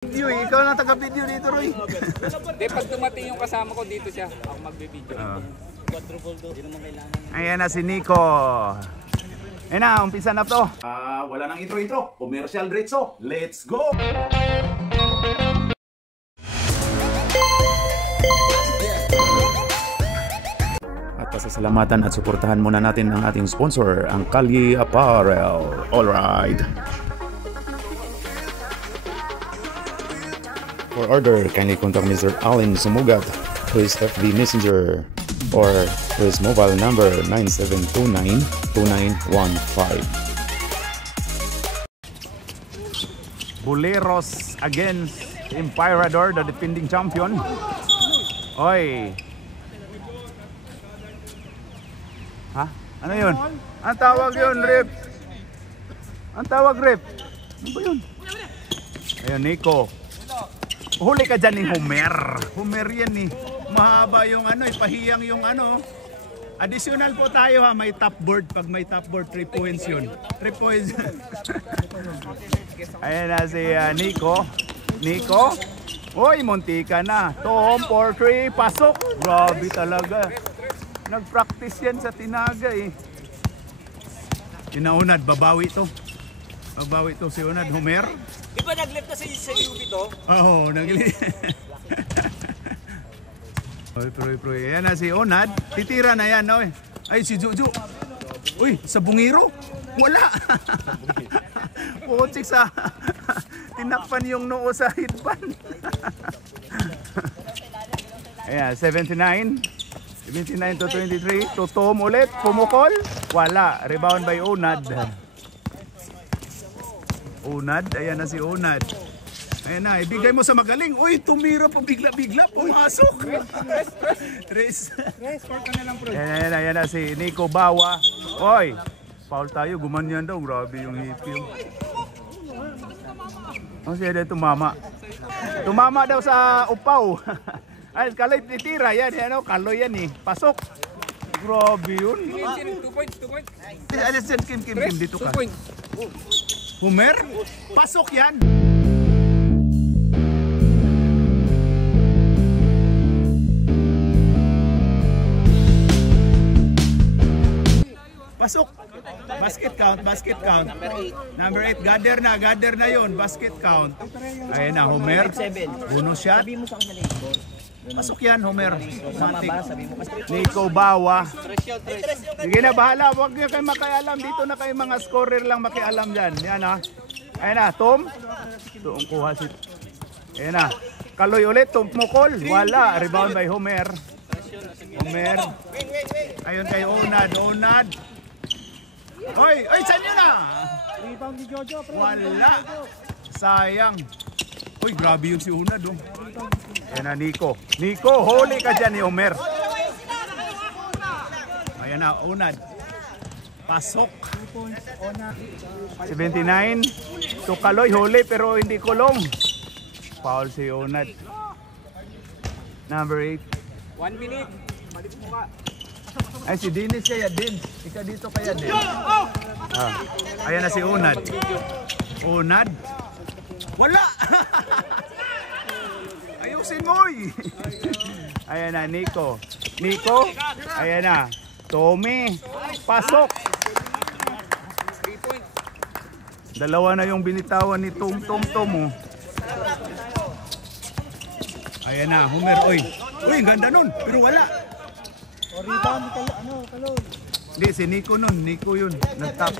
Video, ikaw na taga-video dito, Roy. Hindi, pag dumating yung kasama ko dito siya, ako magbe-video. Ayan na si Nico. Ayan na, umpisa na to. Wala nang intro-intro. Commercial diretso. Let's go! At pasasalamatan at suportahan muna natin ang ating sponsor, ang Kalye Apparel. Alright. For order, kindly contact Mr. Allen Sumugat to his FB Messenger or to his mobile number 9729-2915. Buleros against Emperador, the defending champion. Oy. Ha? Ano yun? Ang tawag yun, Rip. Ang tawag, Rip. Ano ba yun? Ayun, Nico. Huli ka dyan ni Homer. Homer yan eh. Mahaba yung ano, ipahiyang yung ano. Additional po tayo ha, may top board. Pag may top board, 3 points yun. 3 points. Ayan na si Nico. Nico. Uy, munti ka na. Tom, 4-3, pasok. Grabe talaga. Nag-practice yan sa Tinaga eh. Inaunad, babawi to. Babawi to si Unad, Homer. Di ba nag-left na sa UP to? Oo, nag-left. Pro. Ayan na si Unad. Titira na yan. No? Ay, si Juju. Uy, sa bungiro. Wala. Putsik sa... Tinakpan yung noo sa headband. Ayan, 79 to 23. Tutom ulit. Pumukol. Wala. Rebound by Unad. Unad. Ayan na si Unad. Ayan na. Ibigay mo sa magaling. Uy, tumira pa bigla-bigla. Pumasok. Tres. Ayan na si Nico Bawa. Uy, foul tayo. Gumanyan daw. Grabe yung hipil. Ang siya daw tumama. Tumama daw sa upaw. Ay, Kaloy titira yan. Ano, Kaloy yan eh. Pasok. Grabe yun. 2 points. Alis yan, Kim. Dito ka. 2 points. Homer, pasok yan. Pasok. Basket count. Number 8, gather na yun, basket count. Ayun na, Homer. Bonus shot. Pasok yan, Homer. Nico Bawa. Sige na, bahala. Huwag nyo kayo makialam. Dito na kayo mga scorer lang makialam dyan. Yan ha. Ayun na, Tom. Doon kuha si... Ayun na. Kaloy ulit, tumukol. Wala. Rebound by Homer. Ayun kay Unad. Oy, saan yun na? Wala. Sayang. Uy, grabe yun si Unad oh. Ayan na, Nico, huli ka dyan ni Homer. Ayan na, Unad. Pasok. 79. So Kaloy, huli pero hindi kulong. Foul si Unad. Number 8. 1 minute. Balik mo ka. Ay, si Dennis kaya din. Ika dito kaya din. Ayan na si Unad. Wala! Ayusin mo eh. Ayan na, Nico. Ayan na. Tommy. Pasok. 3 points. Dalawa na yung binitawan ni Tom oh. Ayan na, Homer. Uy, ganda nun. Pero wala. Rebound Kaloy. Hindi, si Nico nun. Nico yun. Nag-top.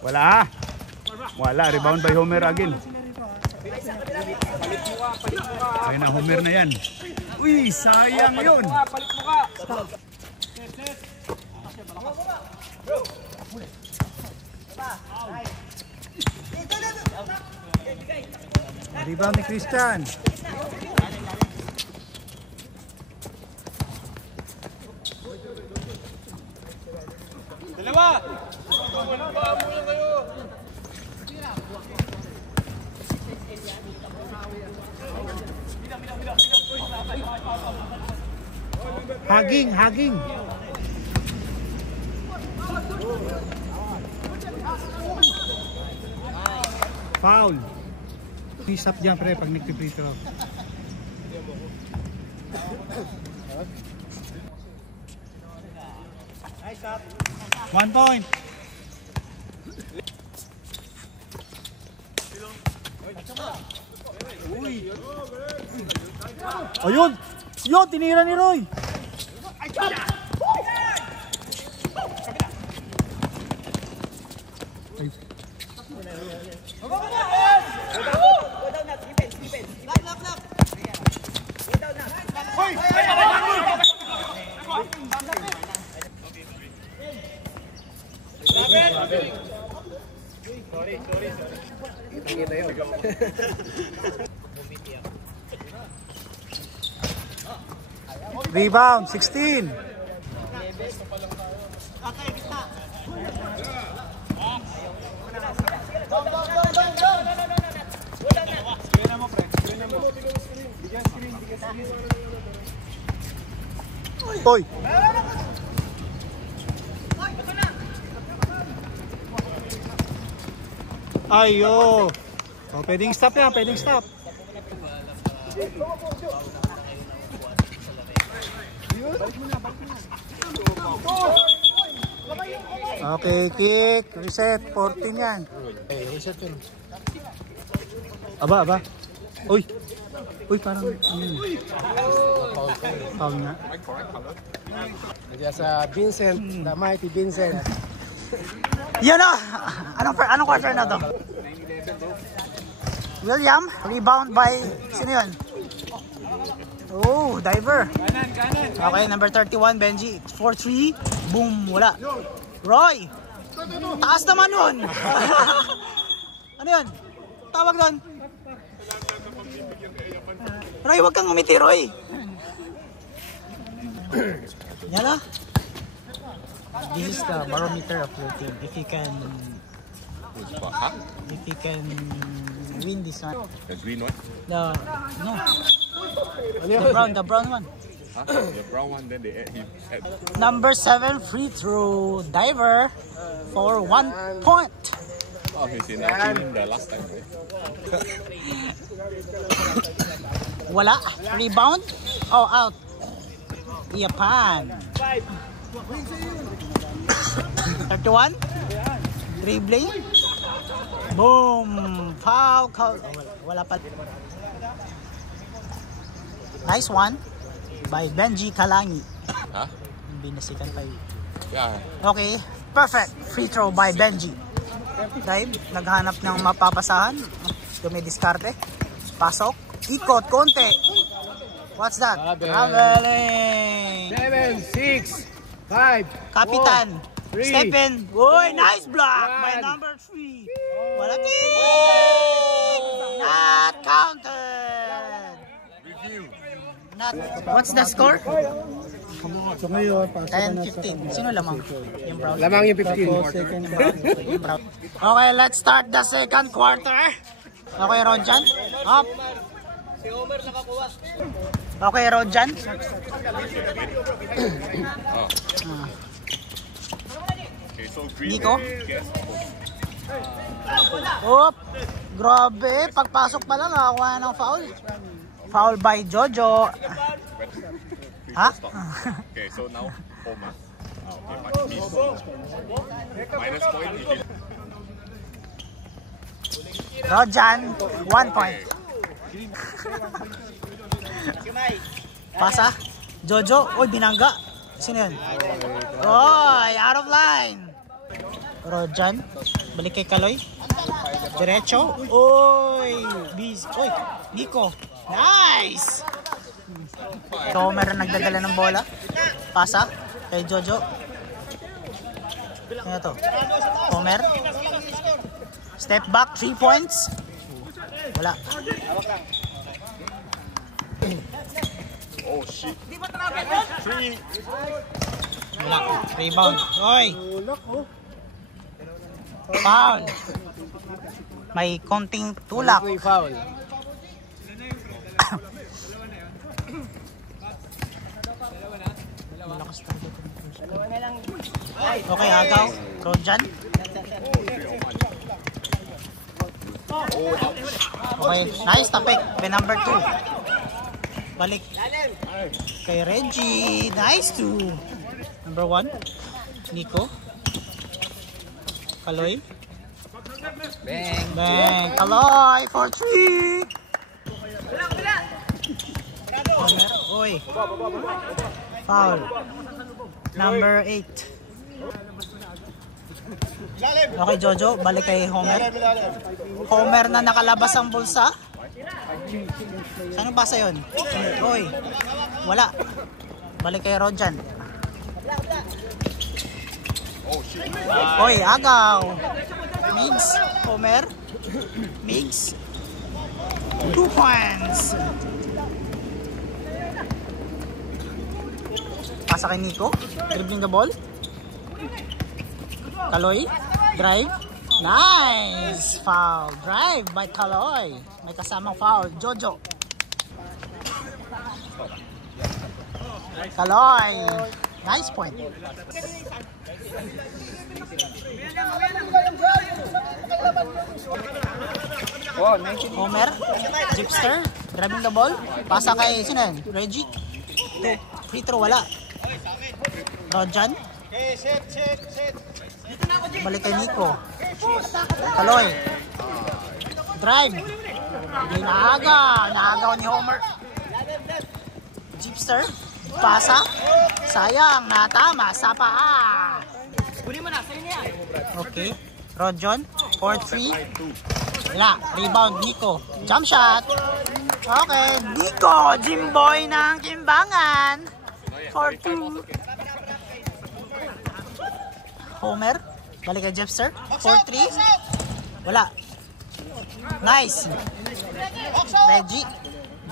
Wala. Rebound by Homer again. Ayun na, Homer na yan. Uy, sayang yun. Palit mo ka. Rebound ni Christian. Dalawa. Hugging. Foul. Please up dyan, pre, pag nag-free throw. One point. Ayun! Yun! Tinira ni Roy! Rebound, 16. Oy. Ayo. Oh, pwedeng stop yan, pwedeng stop. Okay, kick, reset, 14 yan. Reset yun. Aba. Uy, parang foul nga. Diyan sa Vincent, the mighty Vincent. Yan na! Anong quarter na to? William, rebound by, sino yun? Oh, diver. Okay, number 31, Benji. 4-3. Boom, wala. Roy! Taas naman nun! Ano yun? Tawag doon. Roy, wag kang umiti, Roy. Yan na. This is the barometer of your team. If you can win this one. The green one? No. The brown one. Huh? The brown one, then they add him. Number 7 free throw diver for 1 point. Oh, he's in actually the last time, right? Wala. Rebound. Oh, out. Japan. 31. Dribbling. Boom. Foul. Wala pa. Nice one by Benji Kalangi. Huh? Binasikan pa yun. Yeah. Okay. Perfect. Free throw by Benji. Dive. Naghanap ng mapapasahan. Dumidiskarte. Pasok. Ikot. Konti. What's that? Traveling. 7, 6, 5, Kapitan. 4, 3. Step in. Uy, nice block by number 3. Wala not counted. What's the score? So ngayon, pasok na sa 10-15. Sino lamang? Yung brown. Lamang yung 15. second Yung brown. Okay, let's start the second quarter. Okay, Rodjan. Up. Okay, Rodjan. Okay, so green. Nico. Guess. Oop. Grabe. Pagpasok pa lang, nakakuha ng foul. Foul by Jojo. Ha? Okay, so now Oma. Okay, miss. Minus point. He did. Rodjan, 1 point. Pasa. Jojo. Uy, binangga. Sino yun? Oy, out of line. Rodjan. Balik kay Kaloy. Diretso. Uy. Uy, Nico. Nice. Tomer ang nagdadala ng bola. Pasa kay Jojo. Ano to? Tomer. Step back, 3 points. Wala. Oh shit. 3. Wala. Rebound. Oy. Foul. May konting tulak. Foul. Okay, agaw. Rodjan. Okay, nice tapik. Kay number 2. Balik. Kay Reggie. Nice 2. Number 1. Nico. Kaloy. Bang. Bang. Kaloy for 3. Oy. Foul. Number 8. Okay, Jojo. Balik kay Homer. Homer na nakalabas ang bulsa. Saan ang basa yun? Oy. Wala. Balik kay Rojan. Oy, agaw. Migs. Homer. Migs. 2 points. Pasa kay Nico. Dribbling the ball. Kaloy. Drive. Nice. Foul. Drive by Kaloy. May kasamang foul. Jojo. Kaloy. Nice point. Oh, 19. Homer. Gypster. Driving the ball. Pasa kay sino yan? Reggie. Free throw. Wala. Rojan. Balik kay Nico. Kaloy. Drive. Hindi naagaw ni Homer. Gypster. Pasa. Sayang. Natama sa paa. Okay. Rojan. 4-3. Wala. Rebound Nico. Jump shot. Okay. Nico. Jimboy ng Kimbangan. 4-2. Homer. Balik kay Jeffster. 4-3. Wala. Nice. Reggie.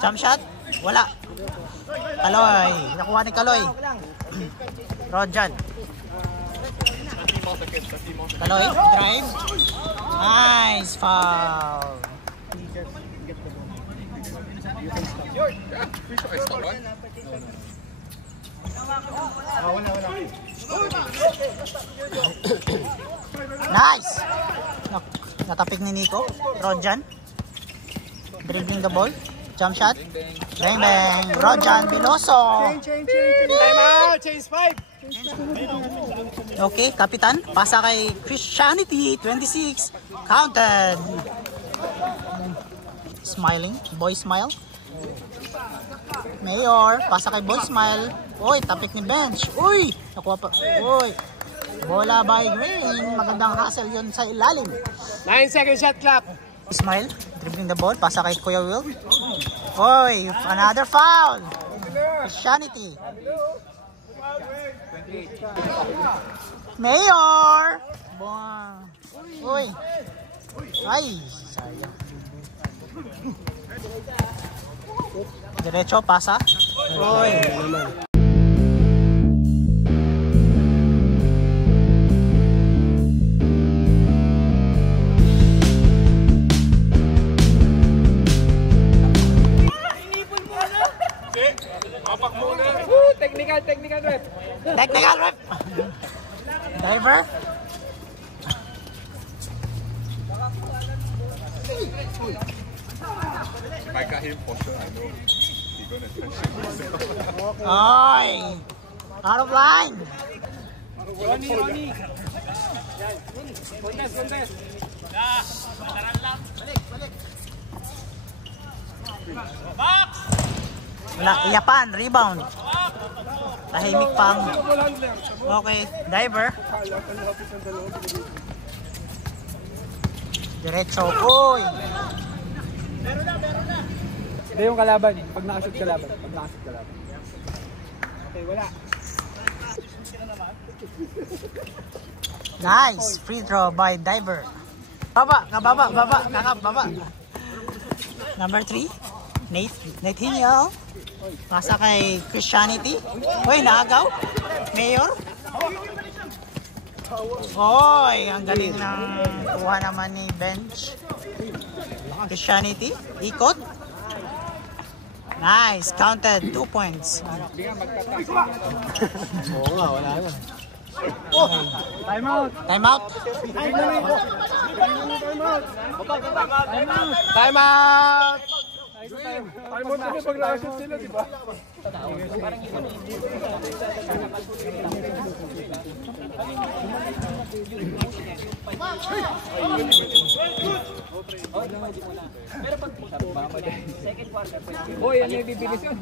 Jump shot. Wala. Kaloy. Nakuha ni Kaloy. Rojan. Kaloy. Drive. Nice. Foul. Nice. Natapik ni Nico. Rojan. Dribbling the ball. Jump shot. Bang bang. Rojan Biloso. Change 5. Okay, Kapitan. Pasa kay Christianity. 26. Counted. Smiling. Boy smile. Mayor. Pasa kay Boy smile. Uy, tapik ni Bench. Uy. Nakuha pa. Uy. Bola by Green. Magandang hustle yun sa ilalim. 9 second shot clock. Smile. Dribbling the ball. Pasa kay Kuya Will. Uy. Another foul. Christianity. Mayor. Uy. Ay. Sayang. Diretso. Pasa. Uy. Technical rep. Technical rep. Diver. I got him for sure. I know. He's gonna touch him. Oy. Out of line. Ronnie. Contest. Wala. Iyapan. Rebound. Tahimik pang. Okay. Diver. Diretso. Uy. Hindi yung kalaban. Pag nakashoot kalaban. Okay, wala. Nice. Free throw by Diver. Baba. Number 3. Nathaniel. Pasa kay Christianity. Uy, naagaw. Mayor. Oy, ang galing ng kuha naman ni Bench. Christianity. Ikot. Nice. Counted. 2 points. Oo nga, wala na. Time out. Time out. Time out! Time out kami pag nakashoot sila, di ba? Hoy, ano yung bibilis yun?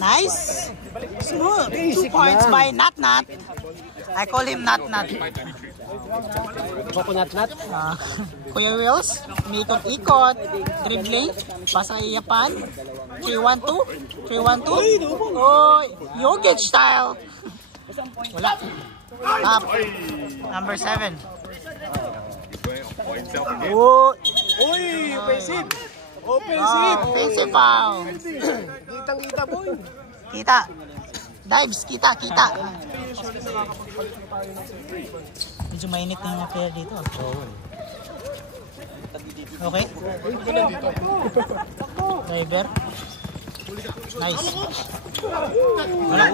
Nice. Smooth. 2 points by Nat Nat. I call him Nat Nat. Coconut nut. Kuya Wills, umikot-ikot, dribbling, pasa kay Yapan, 3-1-2, 3-1-2, oh, Jokic style. Wala. Top. Number 7. Oh, Uy! Offensive! offensive foul. Kitang-kita, boy! Kita. Dives, kita. Medyo mainit na yung mga player dito. Okay. Driver. Nice. Wala.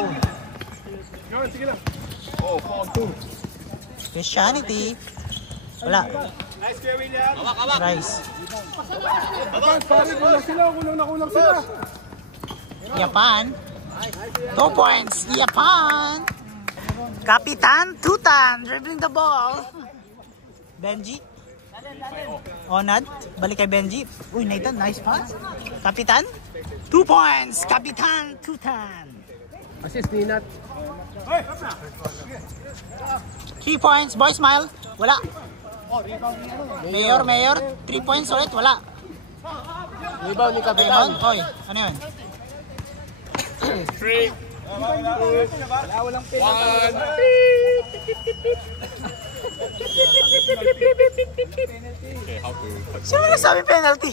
Christianity. Wala. Rice. Kulang sila. Japan. 2 points. Japan. Kapitan Tutan dribbling the ball. Benji. Onad. Balik kay Benji. Uy, Nathan. Nice pass. Kapitan. 2 points. Kapitan Tutan. Assist ni Nat. 3 points. Boy, smile. Wala. Mayor. 3 points ulit. Wala. Rebound ni Kapitan. Rebound. Hoy, ano yun? 3, 2, 1. Okay, how to... Sino nasabi penalty?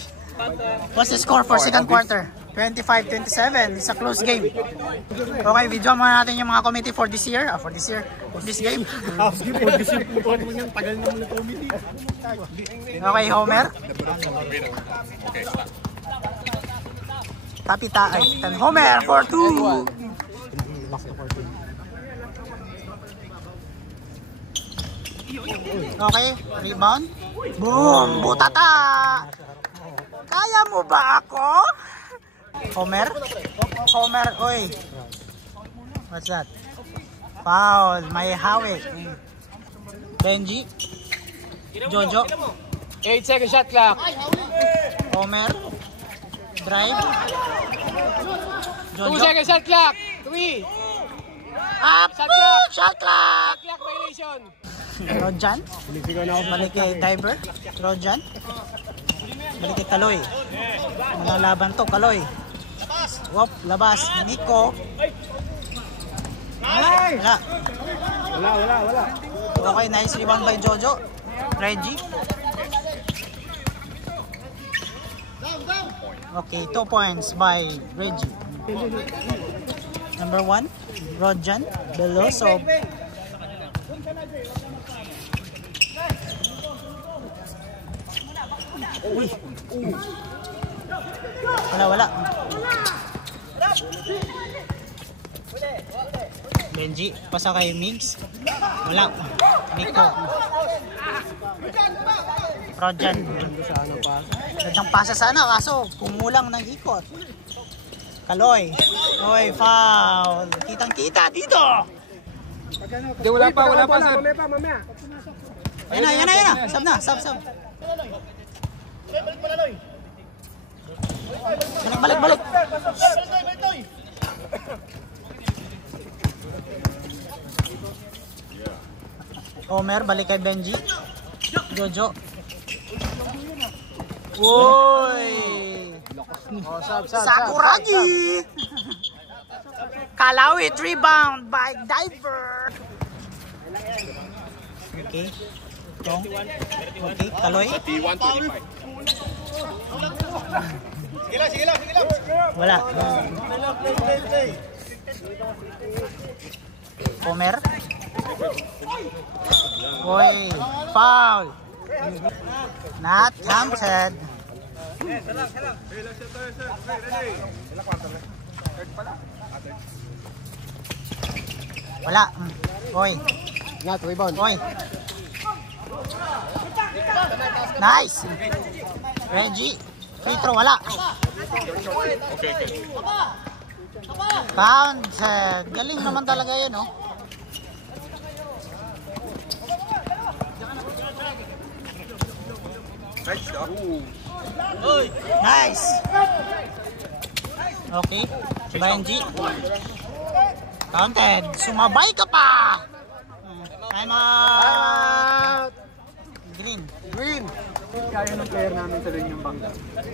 What's the score for second quarter? 25-27. It's a close game. Okay, video muna natin yung mga committee for this year. For this game. Okay, Homer. Okay, stop. Kapita ay Homer for 2. Okay, rebound. Boom! Butata! Kaya mo ba ako? Homer? Oy. What's that? Foul. May hawik. Benji. Jojo. 8 second shot clock. Homer. Drive. 2 Jojo. second shot clock. 3. Up! Shot clock! Clock violation. Rojan. Balik kay Diver. Rojan. Balik kay Kaloy. Manalaban to, Kaloy. Wop, labas. Nico. Wala. Okay, nice rebound by Jojo. Reggie. Okay, 2 points by Reggie. Number 1, Rojan. Beloso. Uy. Wala. Benji, pasa kay Migs. Wala. Nico. Rojan. Nadyang pasa sana kaso kumulang ng ikot. Kaloy. Oy, foul. Kitang-kita dito. Hindi, wala pa, sir. Mamaya. Yan na. Sab. Balik. Homer, balik kay Benji. Jojo. Uy! Sakuragi! Kalawit rebound by Diver. Okay. Tong. Okay, Kaloy. 31-25. Sige lang. Wala. Homer. Uy, foul. Not counted. Wala. Oy. Ingat, rebound. Oy. Nice. Reggie. Free throw. Wala. Okay. Counted. Galing naman talaga yun, oh. Nice. Okay. Benji. Counted. Sumabay ka pa. Time out. Green. Green. Kaya ng player namin sa rin yung bangga.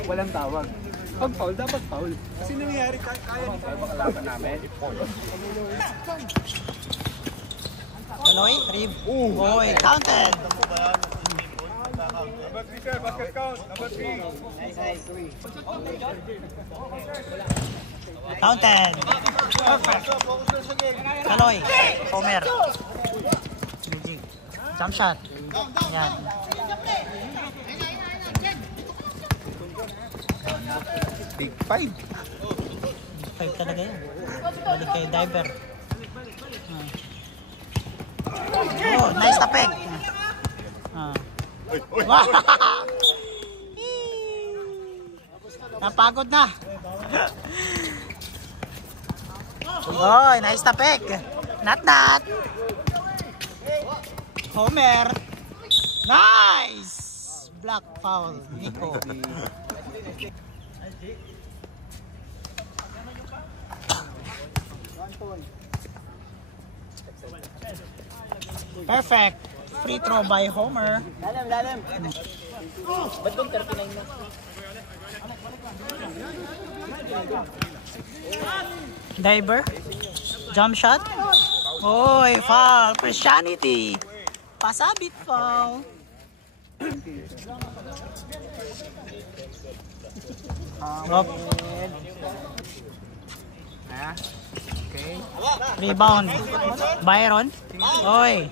Walang tawag. Pag foul, dapat foul. Kasi nangyayari kaya ni Kalaban namin. Kaloy. Rib. Oy. Counted. Number 3 sir, basket count. Number 3. Counted. Perfect. Kaloy. Homer. Jump shot. Yan. Big 5. 5 talaga yun. Balik kay diver. Oh, nice tapik. Wow. Napagod na. Oh, nice tapik. Nat. Homer. Nice. Black foul. Nico. Perfect. Free throw by Homer. Lalim. Ba't doon 39 mo? Diver. Jump shot. Oy, foul. Christianity. Pasabit foul. Up. Okay. Rebound. Byron. Oy.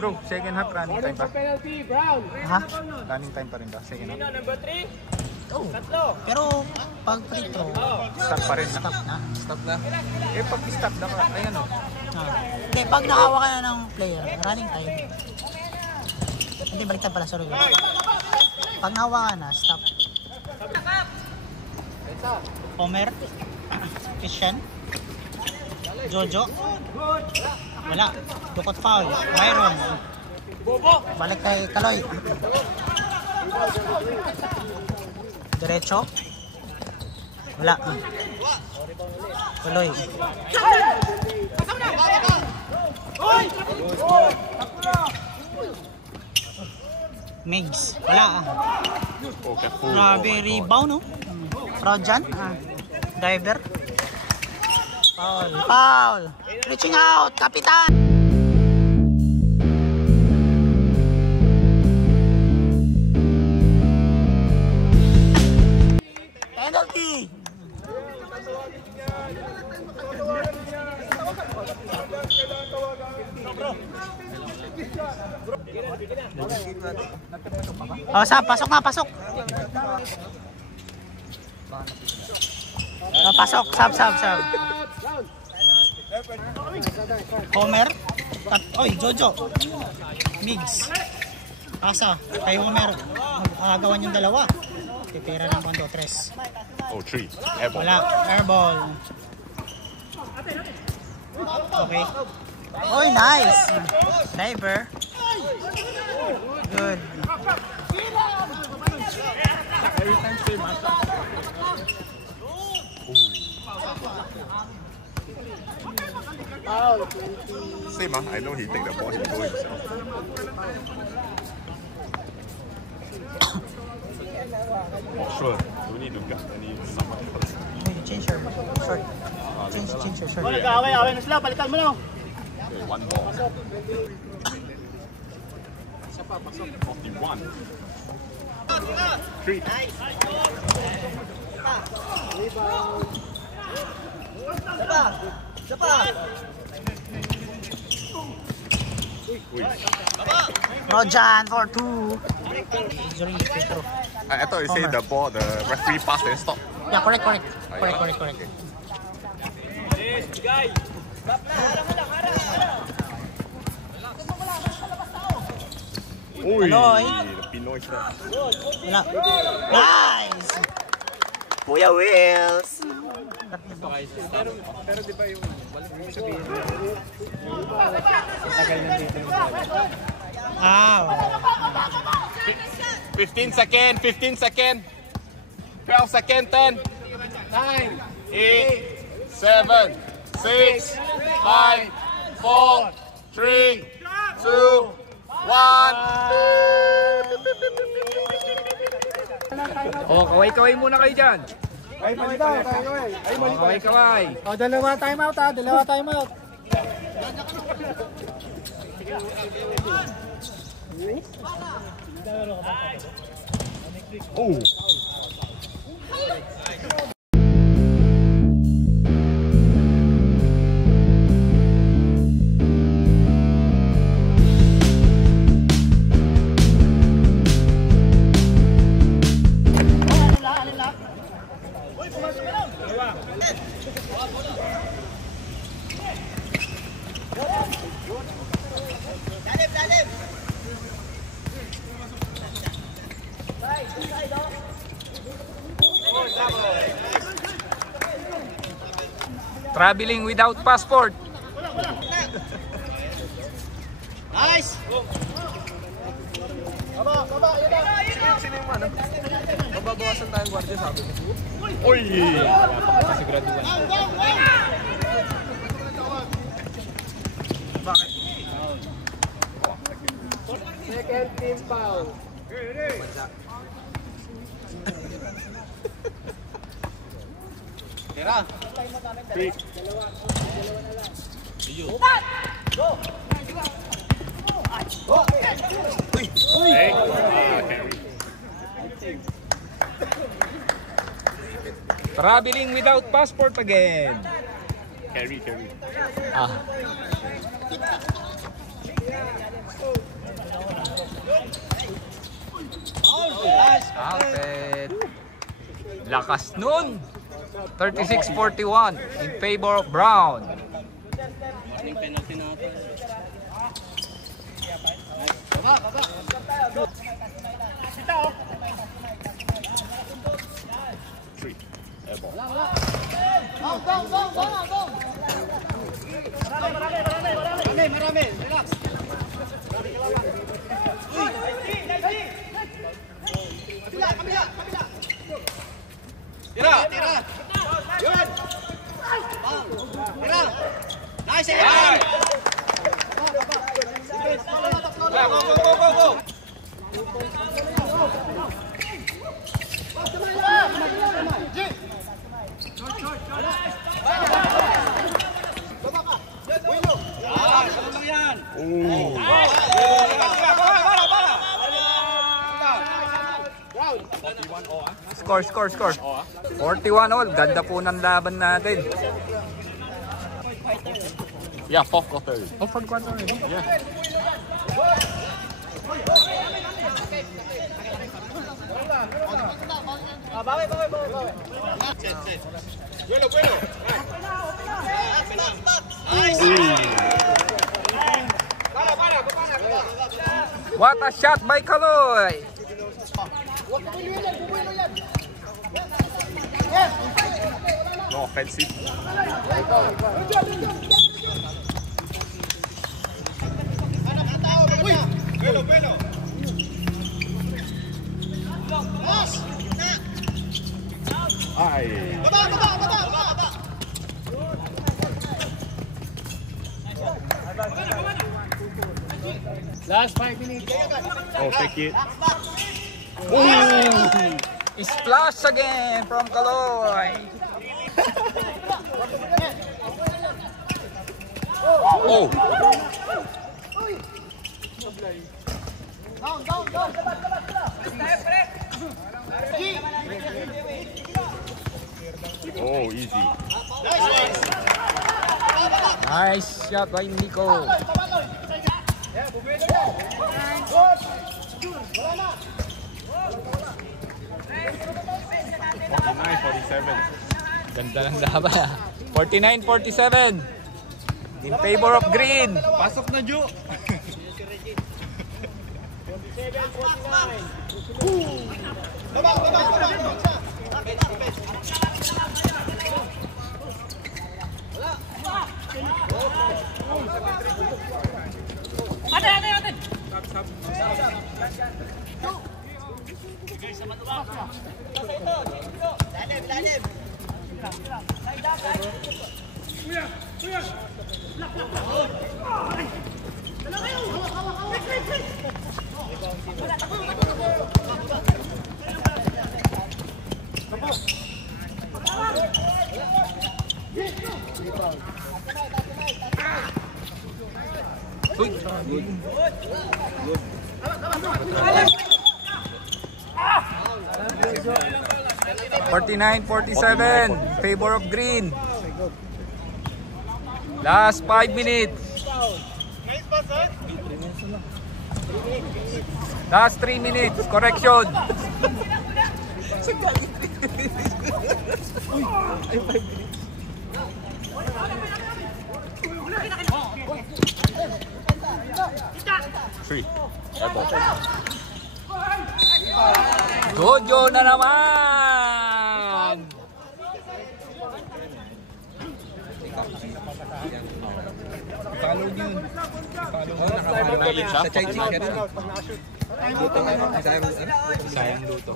Bro, second half running time pa. Ha? Running time pa rin ba? Second half. Oh. Pero pag free throw, Stop pa rin. stop na. Stop na. Eh, pag stop na ka, ay ano? Hindi, pag nakawa ka na ng player, running time. Hindi, baliktad pala, sorry. Pag nakawa ka na, stop. Homer. Christian. Jojo. Wala. Dukot foul. Byron. Balik kay Kaloy. Diretso. Wala. Kaloy. Migs. Wala. Okay, full. Grabe rebound, no? Trojan. Diver. Foul. Reaching out. Kapitan. Penalty. Oh, pasok na, pasok. Pasok, sab. Homer. Oy, Jojo. Migs. Asa, kay Homer. Agawan yung dalawa. Pipira ng 1-2-3. Oh, 3. Airball. Wala, airball. Okay. Oy, nice. Diver. Good. Same, I know he take the ball, he go himself. Oh, sure. We need to get someone else. Change your shirt. Change your shirt. Away na sila, palitan mo lang. Okay, one ball. 41. 3. Rojan for 2. During the free throw. I thought you said the ball, the referee passed and stop. Yeah, correct. Uy, Pinoy. Pinoy siya. Wala. Nice! Kuya Wills! Pero di ba yung balik mo sabihin tagal na dito ng Ah, 15 second, 15 second. 12 second, 10. 9, 8, 7, 6, 5, 4, 3, 2, 1. Oh, kaway-kaway muna kayo dyan. Ay, mali daw, kaway. Ay, mali daw. Kaway-kaway. O, dalawa time out ha. Dalawa time out. Oh. Traveling without passport. nice! Sino yung ano? Mababawasan tayong gwardiya sabi ko. Uy. Siguraduhan. Bakit? Second team foul. Tira! Hey. Carry. Traveling without passport again. Carry, carry. Outed. Lakas nun. 36-41 in favor of Brown. Three. Airball. Marami, relax. Tira! Tira! Yun! Tira! Nice! Nice! Go! Score. 41 all. Ganda po ng laban natin. Yeah, fourth quarter. Oh, for quarter. Yeah. Bawi. What a shot by Kaloy! No offensive. Ay. Last 5 minutes. Oh, take it. Splash again from Kaloy. Oh. Oh, easy. Nice shot by Nico. 49-47. Ganda ng laban. 49-47. in favor of green. Pasok na, Jo. Uy. 49-47, favor of green. Last 5 minutes. Last 3 minutes, correction. Free. Jojo na naman. Follow yun. Sa chai chicken rin. Sayang luto.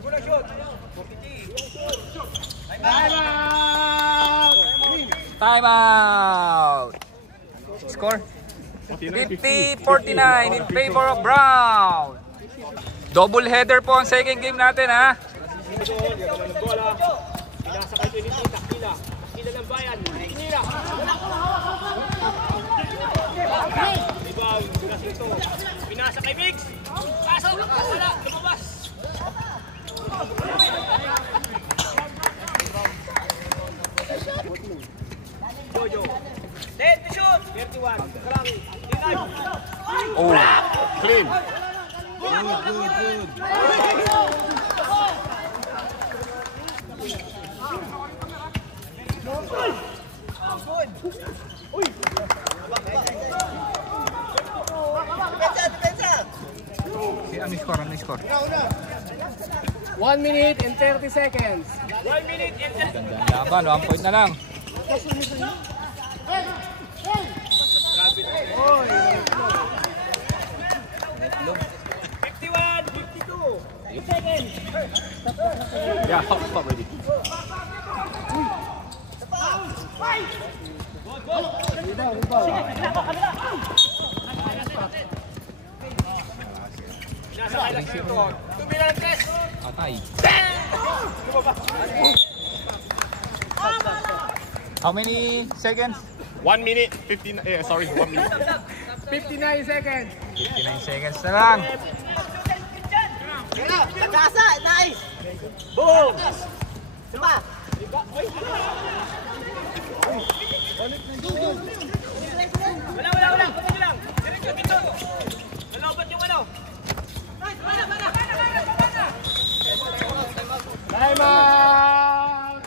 Time out. Score 50-49 in favor of Brown. Double header po ang second game natin, ha. Pinasa kay Mix. Pasok. Wala. Lumabas. Jojo. Set to shoot. 31. Kalangi. Oh, Clean. ano score? 1 minute and 30 seconds. 1 minute and 10. Laban, 1 point na lang. Yeah, hop already. Patay. How many seconds? 1 minute, 15, sorry, 1 minute. 59 seconds. 59 seconds na lang. Nagkasa! Nice! Boom! Diba? Wala. Pagod lang. Diretso dito. Nalobat yung ano. Time out!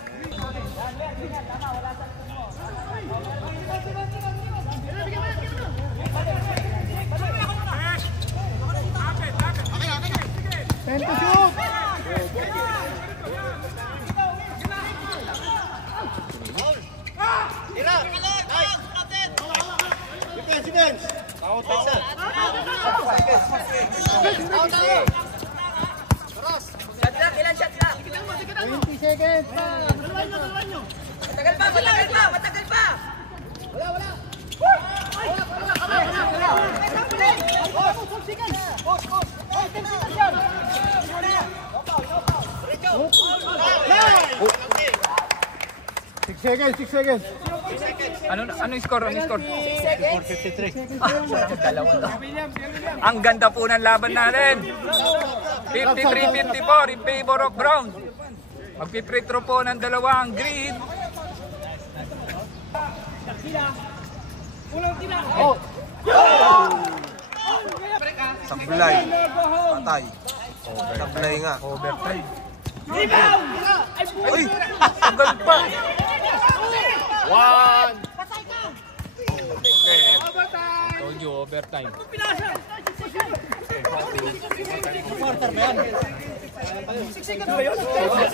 Time to shoot! Ilan shots lang? 20 seconds. Matagal pa. Six seconds. Ano yung score? 53. Dalawa to. Ang ganda po ng laban natin. 53-54 in favor of Brown. Magpi-free throw po ng dalawa ang green. Sablay. Patay. Sablay nga. Overtime. Uy! Tagal pa! 1. Okay. Told you, overtime. Quarter ba yan? 6 seconds ba yun? 6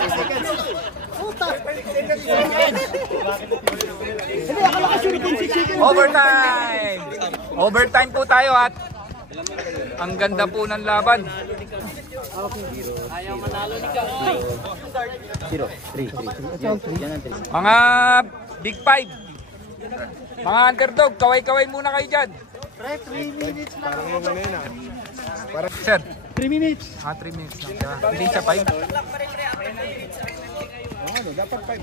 seconds. Puta! Hindi, akala ka sure 6 seconds. Overtime! Overtime po tayo at ang ganda po ng laban. Ayaw manalo ni Kang. 3. Mga Big Five. Mga underdog, kaway-kaway muna kayo dyan. 3 minutes lang. Sir. 3 minutes. 3 minutes lang. Hindi siya 5. Dapat 5.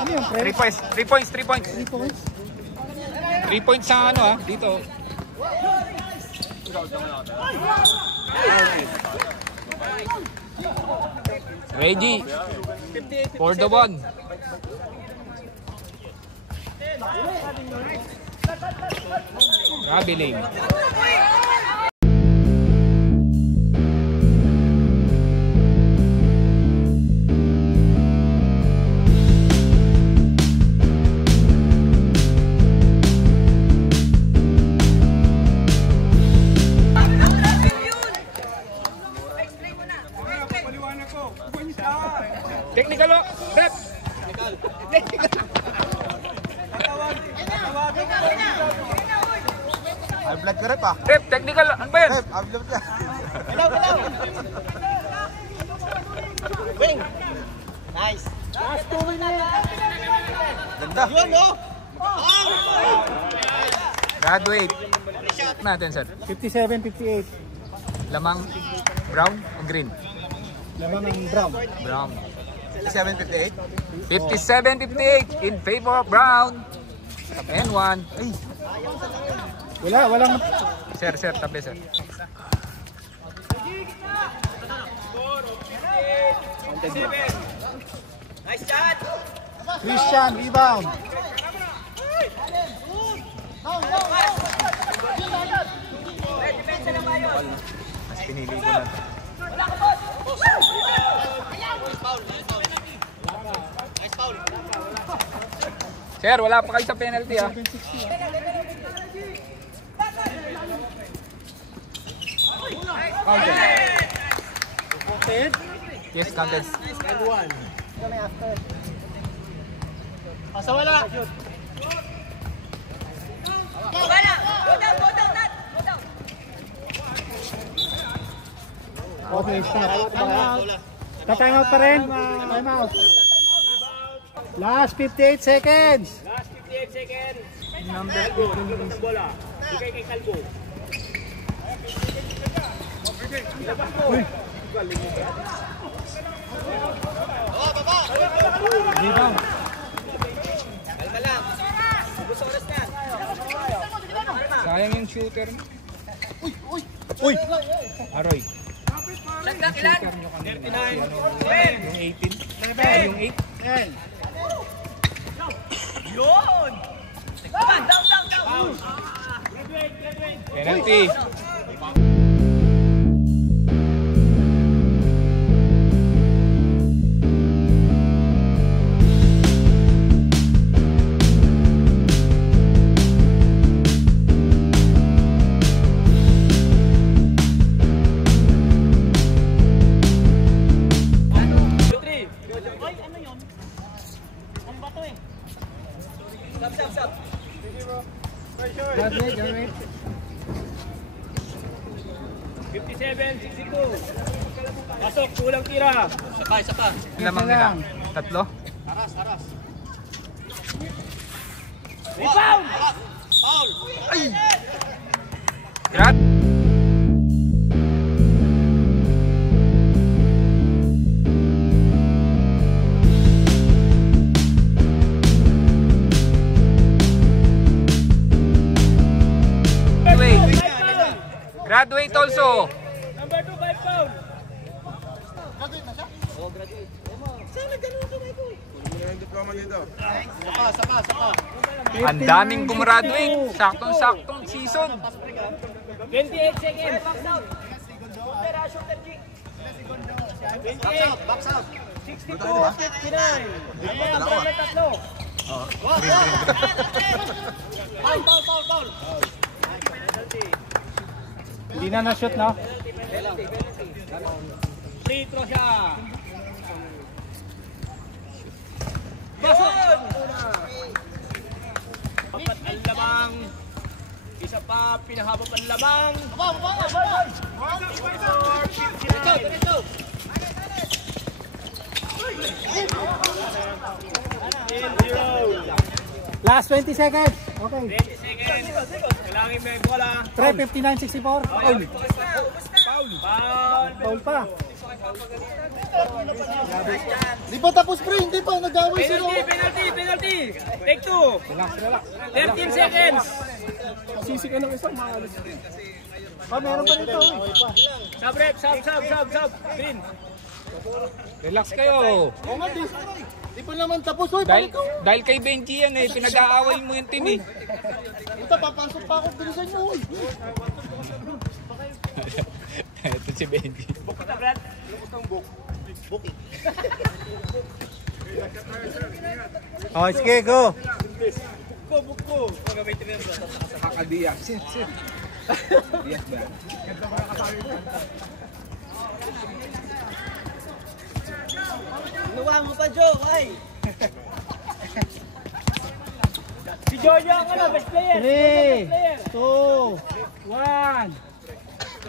Ano yung 3 points. 3 points. 3 points. 3 points sa ano dito. Reggie. For the one. Grabe lane. Technical o? Rep! Vlog ka rep ah. Rep, technical. Ano ba yan? Rep, vlog ka. Wing! Nice! Last 2 minutes! Ganda. Yun, no? Graduate. Natin, sir. 57-58. Lamang brown o green? Lamang ang brown. Brown. 7:58. 57-58 in favor of brown. And 1. Ay. Walang... Sir, tabi, sir. Nice shot! Christian, rebound. Mas pinili ko na. Sir, wala pa kayo sa penalty ha. Counted. Yes, counted. Asa wala? Wala! Go down, Nat! Go down! Okay, stop. Time out. Time out pa rin. Time out. Last 58 seconds. Last 58 seconds. Number 2. Bola. Bigay kay Calvo. Rebound. Kalma lang. Gusto oras na. Sayang yung shooter. Uy! Aroy. Shot na ilan? 39. Yung 18. Ay, yung 8. 10. Yun! Down! Penalty. Stop. Graduate. 57-62. Pasok, kulang tira. Saka. Lamang nila. Tatlo. Rebound! Grabe. Graduate also. Number 2, 5 pound. Graduate na siya? Oo, graduate. Ang daming gumraduate. Saktong-saktong season. 28 seconds. 28. Box out. 62-59. Ayan, brother, tatlo. Foul. Hindi na na-shoot, no? Free throw siya. Basot! Apat ang lamang. Isa pa, pinahabap ang lamang. Dito. Last 20 seconds. Okay. 20 seconds. Kailangan may bola. Try 59-64. Foul. Foul pa. Di pa tapos pre, hindi pa. Nag-away sila. Penalty. Take 2. 13 seconds. Sisi ka ng isang maalis. Meron pa dito. Sub. Green. Relax kayo. Oo nga, di pa naman tapos. Hoy, Dahil kay Benji yan eh. Pinag-aaway mo yung team eh. Ito, papasok pa ako. Bilisan nyo. Hoy. Ito si Benji. Oh, sige, go. Kakadiya. Sit. Diyan ba? Luwa mo pa, Joe. Ay! Si Jojo ang best player. 3, 2, 1.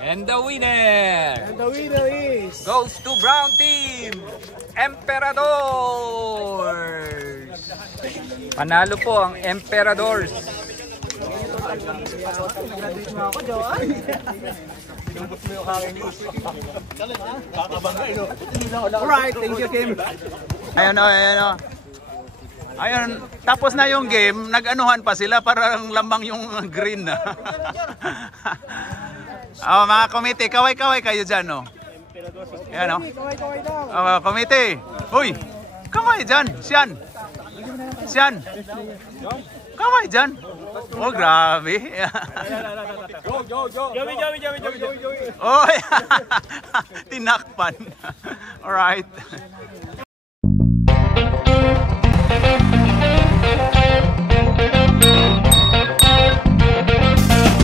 And the winner The winner is... goes to Brown Team, Emperadors. Panalo po ang Emperadors. Alright, thank you, Kim. Ayun, tapos na yung game, nag-anuhan pa sila, parang lambang yung green na. Oh, mga committee, kaway-kaway kayo dyan, no? Ayan, no? Committee. Uy, kaway dyan. Siyan. Kaway dyan. Oh, grabe. Joey. Oh, tinakpan. Alright.